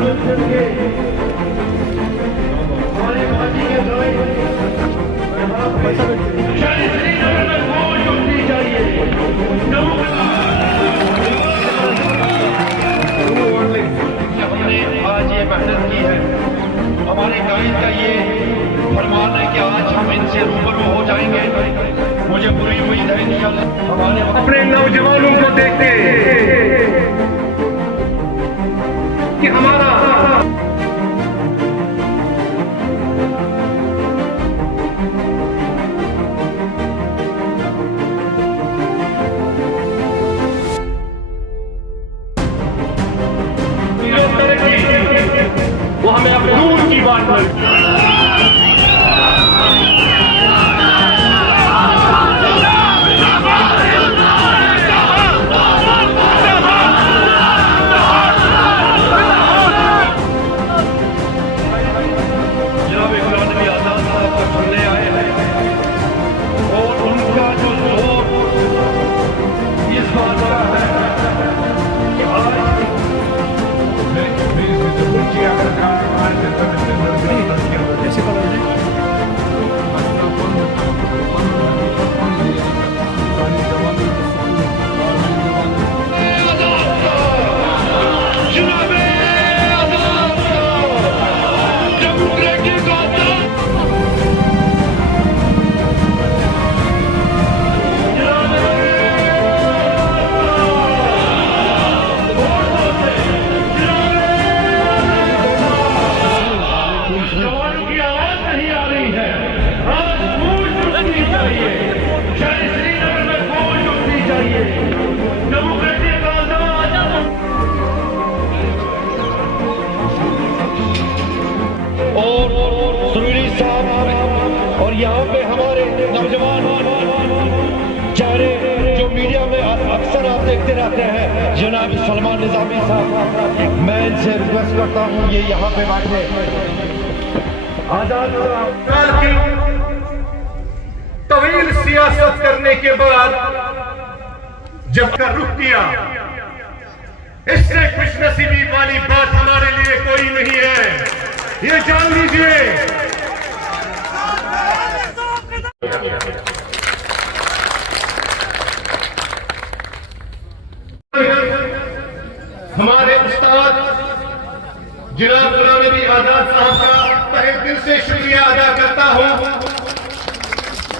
मेहनत की है। हमारे गाइड का ये फरमान है कि आज हम इनसे रूबरू हो जाएंगे। मुझे पूरी उम्मीद है इंशाअल्लाह हमारे अपने नौजवानों को देखते कि हमारा वो हमें अपने दूर की बात में और यहाँ पे हमारे नौजवान चेहरे जो मीडिया में अक्सर आप देखते रहते हैं, जनाब सलमान निजामी साहब, मैं इनसे रिक्वेस्ट करता हूँ ये यहाँ पे बैठे। आजाद की तवील सियासत करने के बाद जब का रुख किया, इससे खुशनसीबी वाली बात हमारे लिए कोई नहीं है, ये जान लीजिए। हमारे उस्ताद जनाब गुलाम नबी आजाद साहब का तहे दिल से शुक्रिया अदा करता हूं।